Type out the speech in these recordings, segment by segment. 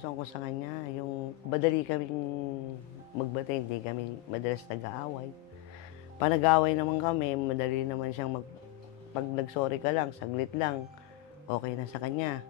nagustuhan ko sa kanya, yung madali kaming magbate, hindi kami madalas nag-aaway. Pag nag-aaway naman kami, madali naman siyang pag nag-sorry ka lang, saglit lang, okay na sa kanya.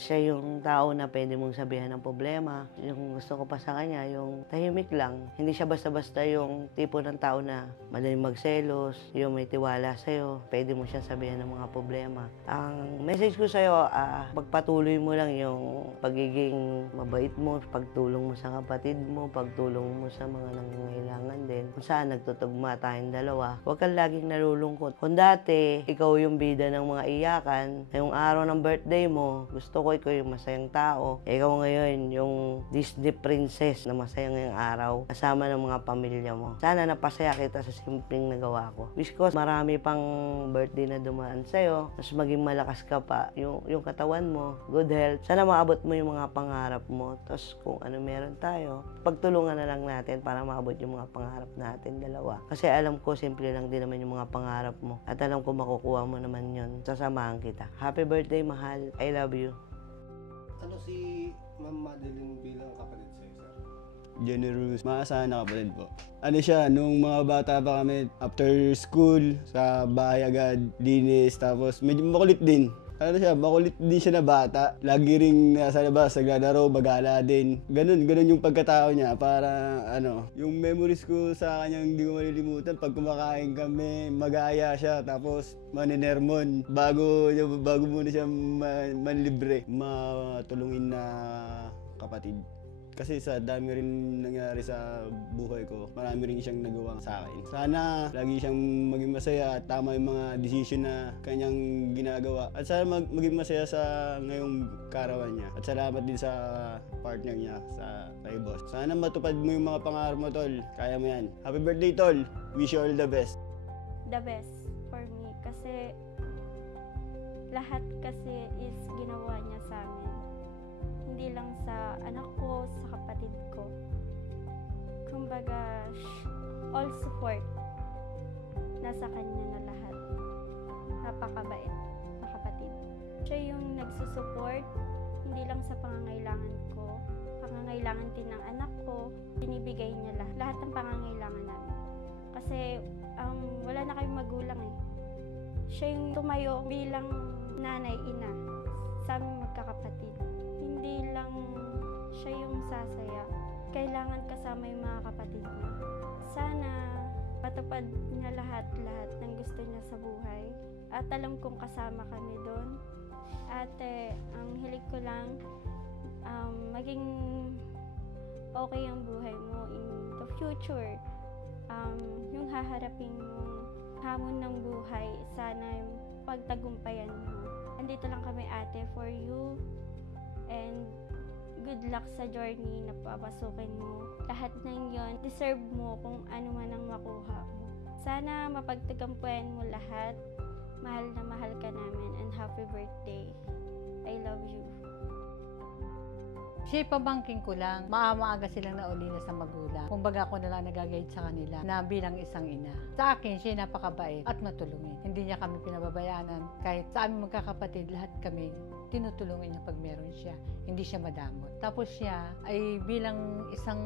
Siya yung tao na pwede mong sabihan ng problema. Yung gusto ko pa sa kanya, yung tahimik lang. Hindi siya basta-basta yung tipo ng tao na madaling magselos, yung may tiwala sa'yo. Pwede mo siya sabihan ng mga problema. Ang message ko sa'yo, pagpatuloy mo lang yung pagiging mabait mo, pagtulong mo sa kapatid mo, pagtulong mo sa mga nangangailangan din. Kung saan nagtutugma tayong dalawa, huwag kang laging nalulungkot. Kung dati, ikaw yung bida ng mga iyakan, ngayong araw ng birthday mo, gusto ko ikaw yung masayang tao. Ikaw ngayon yung Disney princess na masaya ngayong araw kasama ng mga pamilya mo. Sana napasaya kita sa simpleng nagawa ko. Wish ko marami pang birthday na dumaan sa'yo. Tapos maging malakas ka pa. Yung katawan mo, good health. Sana maabot mo yung mga pangarap mo. Tapos kung ano meron tayo, pagtulungan na lang natin para maabot yung mga pangarap natin dalawa. Kasi alam ko, simple lang din naman yung mga pangarap mo. At alam ko makukuha mo naman yun. Sasamahan kita. Happy birthday, mahal. I love you. Ano si Ma'am Madeline bilang kapatid sa'yo, sir? Generous, maasahan na kapatid po. Ano siya, nung mga bata pa kami, after school, sa bahay agad, linis, tapos medyo makulit din. Ano siya, makulit din siya na bata. Lagi ring nasa labas, naglalaro, bagala din. Ganun yung pagkatao niya. Para yung memories ko sa kanya hindi ko malilimutan. Pag kumakain kami, mag-aaya siya, tapos maninermon. Bago muna siya manlibre. Matulungin na kapatid. Kasi sa dami rin nangyari sa buhay ko, marami rin siyang nagawa sa akin. Sana lagi siyang maging masaya at tama yung mga decision na kanyang ginagawa. At sana maging masaya sa ngayong karawan niya. At salamat din sa partner niya, sa kay boss. Sana matupad mo yung mga pangarap mo, tol. Kaya mo yan. Happy birthday, tol. Wish you all the best. The best for me kasi lahat kasi is ginawa niya sa amin. Hindi lang sa anak ko, sa kapatid ko. Kumbaga, all support nasa kanya na lahat. Napakabait na kapatid. Siya yung nagsusupport, hindi lang sa pangangailangan ko, pangangailangan din ng anak ko, binibigay niya lahat ng pangangailangan namin. Kasi wala na kayong magulang eh. Siya yung tumayo bilang nanay, ina sa aming magkakapatid. Hindi lang siya yung sasaya. Kailangan kasama yung mga kapatid niya. Sana matupad niya lahat ng gusto niya sa buhay. At alam kong kasama kami doon. Ate, ang hilig ko lang, maging okay ang buhay mo in the future. Yung haharapin mong hamon ng buhay, sana yung pagtagumpayan mo. Andito lang kami, ate, for you. And good luck sa journey na papasukin mo. Lahat ng yon deserve mo kung ano man ang makuha mo. Sana mapagtagumpayan mo lahat. Mahal na mahal ka namin and happy birthday. I love you. Siya pabangking ko lang. Maaga silang nauli na sa magulang. Kumbaga ako na lang nag-guide sa kanila na bilang isang ina. Sa akin, siya napakabait at matulungin. Hindi niya kami pinababayaanan. Kahit sa aming magkakapatid, lahat kami tinutulungan niya pag meron siya. Hindi siya madamot. Tapos siya ay bilang isang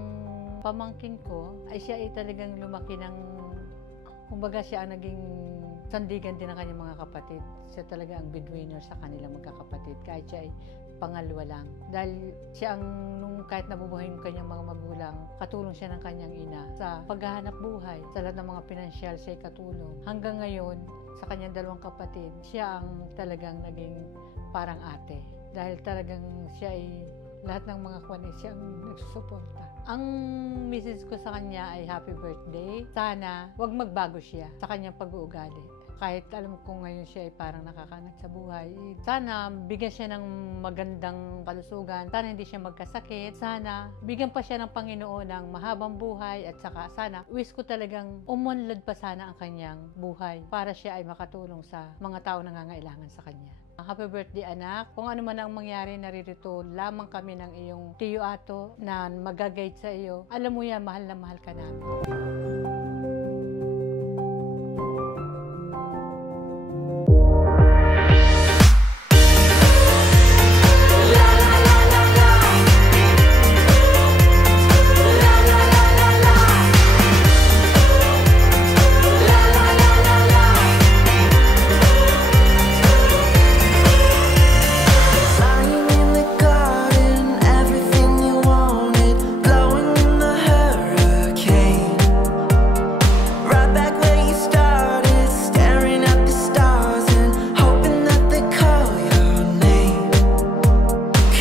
pamangkin ko, ay siya ay talagang lumaki ng, kumbaga siya ang naging sandigan din ng kanyang mga kapatid. Siya talaga ang breadwinner sa kanilang magkakapatid. Kahit siya ay pangalawa lang. Dahil siya ang, kahit nabubuhay yung kanyang mga magulang, katulong siya ng kanyang ina sa paghahanap buhay. Sa lahat ng mga pinansyal, siya ay katulong. Hanggang ngayon, sa kanyang dalawang kapatid, siya ang talagang naging parang ate. Dahil talagang siya ay, lahat ng mga kwan ay siya ang nagsusuporta. Ang message ko sa kanya ay happy birthday. Sana wag magbago siya sa kanyang pag-uugali. Kahit alam ko ngayon siya ay parang nakakangat sa buhay. Sana bigyan siya ng magandang kalusugan. Sana hindi siya magkasakit. Sana bigyan pa siya ng Panginoon ng mahabang buhay. At saka sana wish ko talagang umunlad pa sana ang kanyang buhay para siya ay makatulong sa mga tao na nangangailangan sa kanya. Happy birthday, anak. Kung ano man ang mangyari, naririto lamang kami ng iyong tiyo ato na mag-guide sa iyo. Alam mo yan, mahal na mahal ka namin.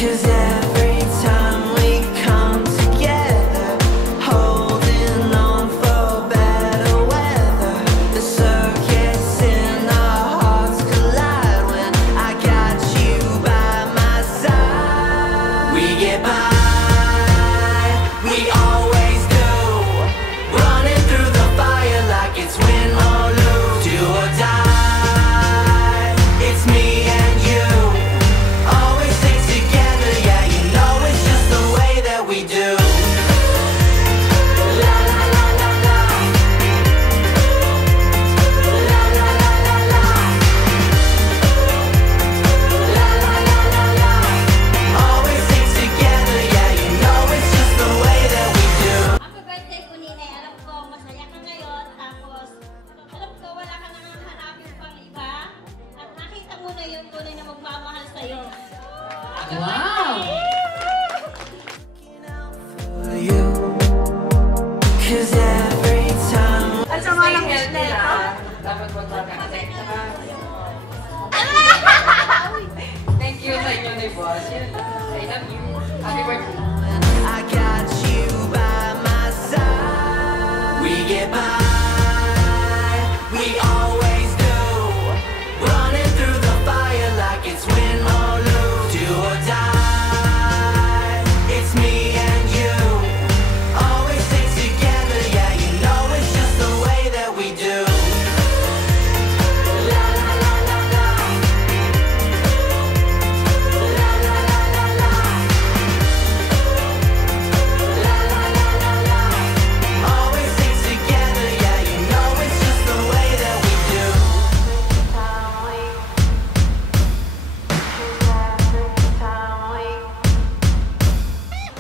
'Cause every time we come together, holding on for better weather, the circuits in our hearts collide when I got you by my side. We get by, we always do, running through the fire like it's win or lose, do or die. It's me and you, always stick together, yeah, you know it's just the way that we do. La la la la la. La la la la la. La la la la la. Always stick together, yeah, you know it's just the way that we do. Happy birthday ko, Ninay. Alam ko, masaya ka ngayon. Tapos, alam ko, wala ka nang hanapin pang iba. At nakita mo na yung tunay na magmamahal sa'yo. Wow! For you, 'cause every time. At sa mga healthy na, dapat mag-protect. Thank you sa inyo ni Boss. I love you. Happy birthday. I got you by my side. We get by, we always do, running through the fire like it's win or lose, do or die. It's me and you, always stick together, yeah, you know it's just the way that we do. La la la la la. La la la la la. La la la la la. Always stick together, yeah, you know it's just the way that we do.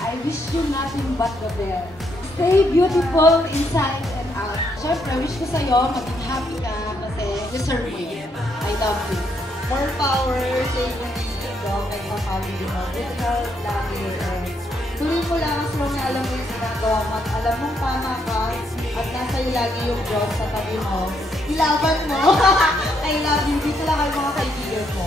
I wish you nothing but the best. Stay beautiful inside and out. Siyempre, wish ko sa'yo maging happy ka kasi deserve mo yun. I love you. More power sa inyong kingdom at sa family mo. Good health, lagi. Tuloy mo lang as long na alam mo yung ginagawa mo at alam mong tama ka at nasa iyo lagi yung Diyos sa tabi mo. Ilaban mo! I love you. Dito lang kayo mga kaibigan mo.